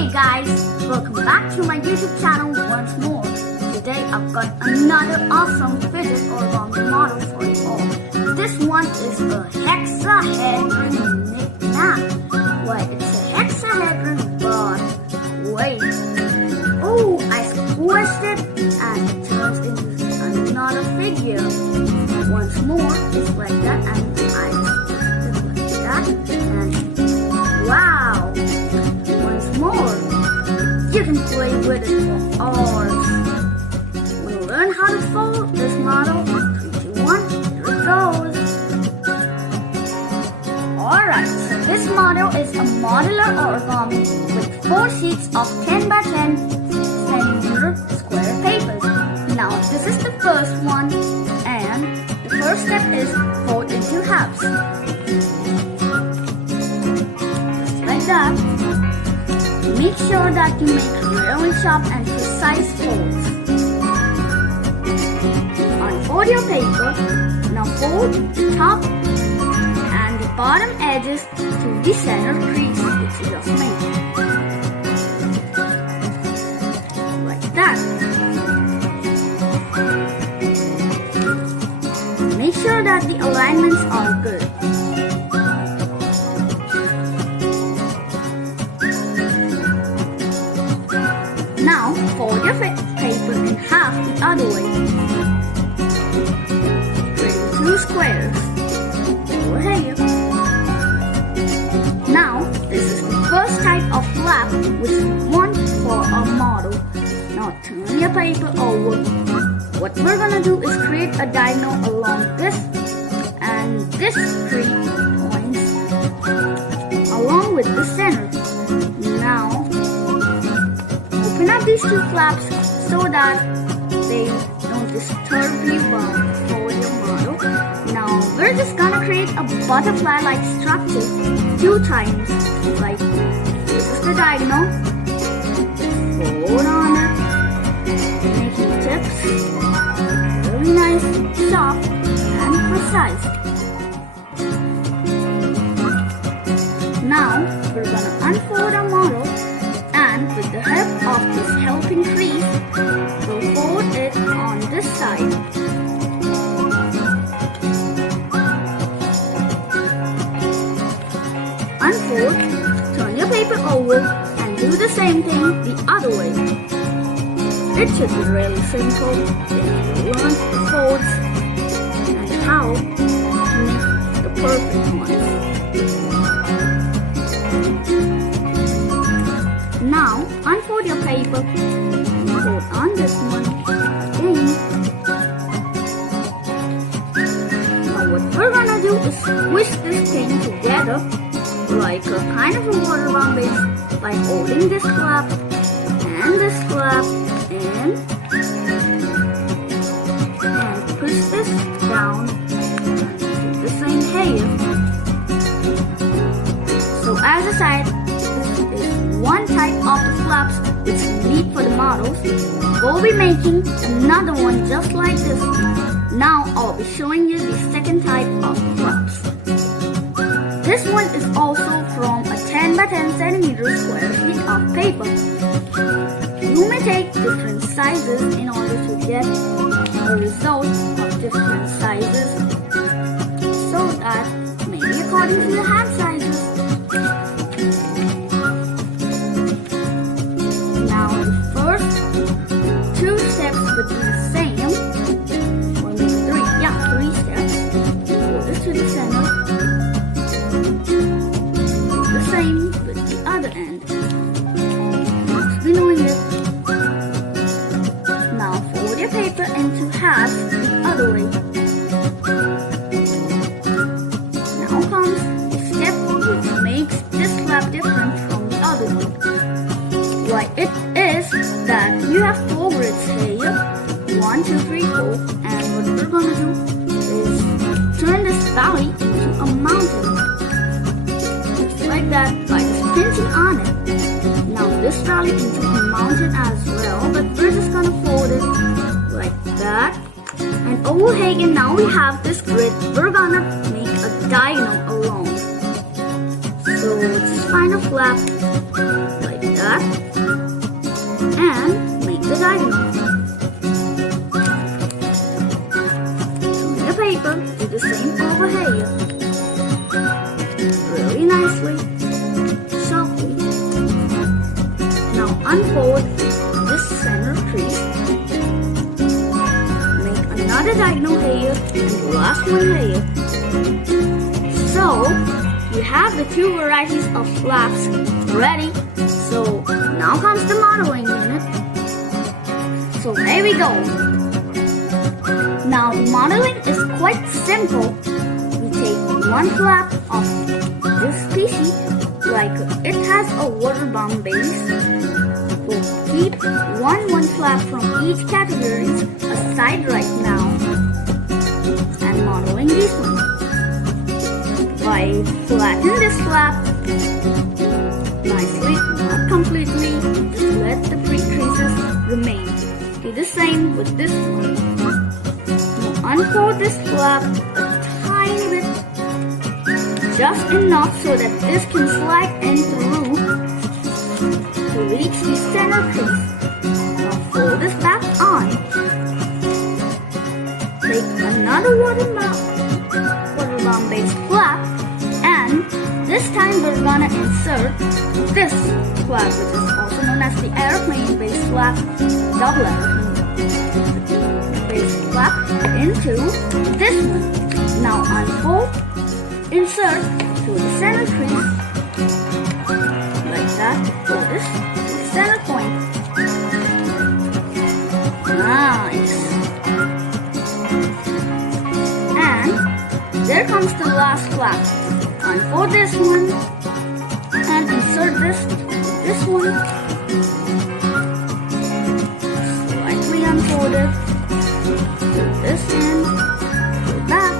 Hey guys, welcome back to my YouTube channel once more. Today I've got another awesome fidget origami model for you all. This one is a hexahedron knick-knack. Why, it's a hexahedron, but wait. Oh, I squished it and it turns into another figure. Once more, it's like that, and I just like that, and wow! Once more, you can play with it for hours. When you learn how to fold this model, 3, 2, 1, here it goes. Alright, so this model is a modular origami with 4 sheets of 10 by 10 centimeter square papers. Now, this is the first one, and the first step is fold into halves. Just like that. Make sure that you make really sharp and precise folds. Unfold your paper. Now fold the top and the bottom edges to the center crease which you just made. Like that. Make sure that the alignments are good. Now fold your paper in half the other way. Create 2 squares over here. Now this is the first type of flap which we want for our model. Now turn your paper over. What we're gonna do is create a diagonal along this and this 3 points along with the center. Now open up these 2 flaps so that they don't disturb you while you fold your model. Now we're just gonna create a butterfly-like structure 2 times. Like this is the diagonal. Fold on it, making tips really nice, sharp, and precise. Now we're gonna unfold our model. And with the help of this helping crease, we'll fold it on this side. Unfold, turn your paper over, and do the same thing the other way. It should be really simple if you learn the folds and how to make the perfect ones. Now, unfold your paper and fold on this one again. Now what we're gonna do is squish this thing together like a kind of a water base by holding this flap and this flap and push this down to the same here. So as I said, one type of the flaps which we need for the models. We'll be making another one just like this. Now I'll be showing you the second type of flaps. This one is also from a 10 by 10 centimeter square sheet of paper. You may take different sizes in order to get a result of different sizes so that maybe according to your hand sizes. Would be the same, or maybe 3 steps. Fold it to the center. The same with the other end. Just be doing it. Now fold your paper into half the other way. Now comes the step which makes this flap different from the other one. Why it is that you have 4 grids here. 1, 2, 3, 4, and what we're gonna do is turn this valley into a mountain. Just like that, by just pinching on it. Now this valley into a mountain as well, but we're just gonna fold it like that. And over here again, now we have this grid. We're gonna make a diagonal along. So just find a flap like that. that and make the diagonal. On your paper, do the same over here. Really nicely, softly. Now unfold this center crease. Make another diagonal here and the last one here. So you have the two varieties of flaps ready. So now comes the modeling unit. So there we go. Now the modeling is quite simple. We take one flap of this species, like it has a water bomb base. We'll keep one flap from each category aside right now. And modeling this one. By flatten this flap nicely, not completely, just let the pre-creases remain. Do the same with this one. Now unfold this flap a tiny bit, just enough so that this can slide in through to reach the center crease. Now fold this back on. Take another water bomb based flap, and this time we're gonna insert this flap, which is also known as the airplane based flap, double airplane based flap, into this one. Now unfold, insert to the center crease, like that, for this center point. Nice. And there comes the last flap. Unfold this one and insert this one. Slightly unfold it. Put this in. Put back.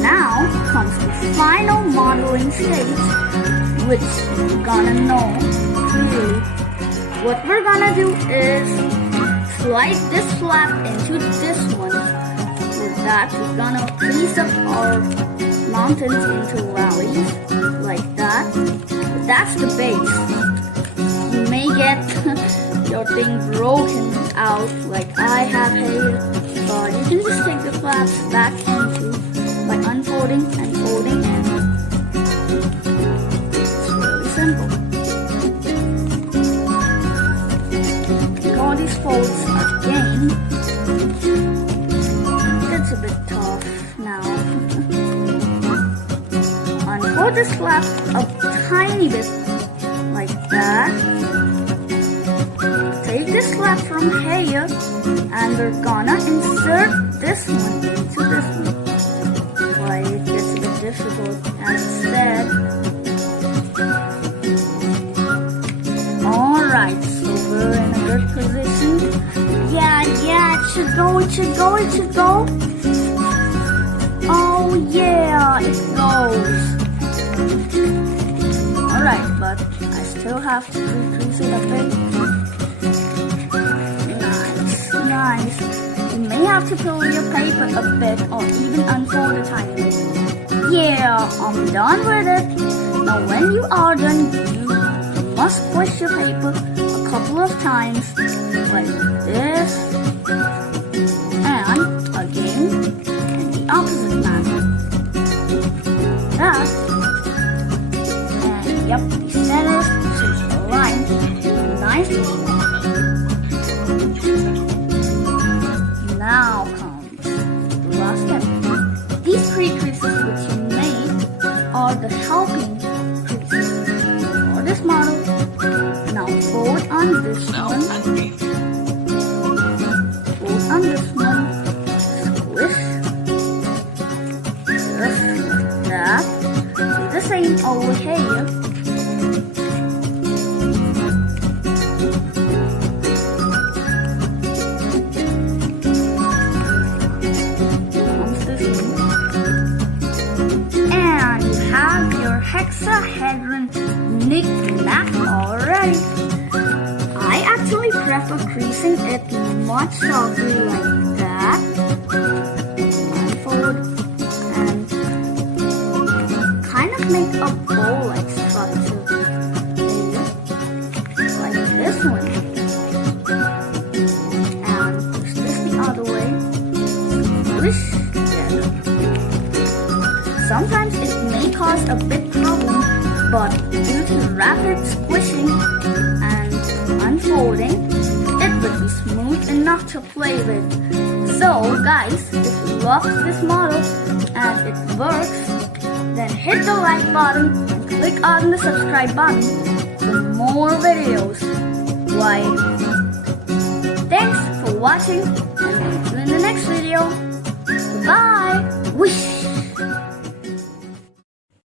Now comes the final modeling stage, which you're gonna know clearly. What we're gonna do is slide this flap into this one. With that, we're gonna piece up our mountains into valleys like that. That's the base. You may get your thing broken out like I have here, but you can just take the flaps back into by unfolding and folding in. It's really simple. Take all these folds again. It's a bit tough now. Unfold this flap a tiny bit, like that. Take this flap from here, and we're gonna insert this one into this one. Why it gets a bit difficult as said. Alright, so we're in a good position. Yeah, it should go. Oh yeah, it goes. Alright, but I still have to decrease it a bit. Nice. You may have to pull your paper a bit or even unfold it tiny bit. Yeah, I'm done with it. Now when you are done, you must squish your paper a couple of times like this and again in the opposite manner. That. Yep, the center should align nicely. Now comes the last step. These pre-creases which you made are the helping creases for this model. Now fold on this one. Fold on this one. Squish. Just like that. Do the same over here. Hexahedron knick knack already. I actually prefer creasing it much softer like that. Unfold and kind of make a bowl-like structure. Sometimes it may cause a bit problem, but due to rapid squishing and unfolding, it will be smooth enough to play with. So guys, if you love this model and it works, then hit the like button and click on the subscribe button for more videos. Why? Thanks for watching and see you in the next video. Bye! Whoosh!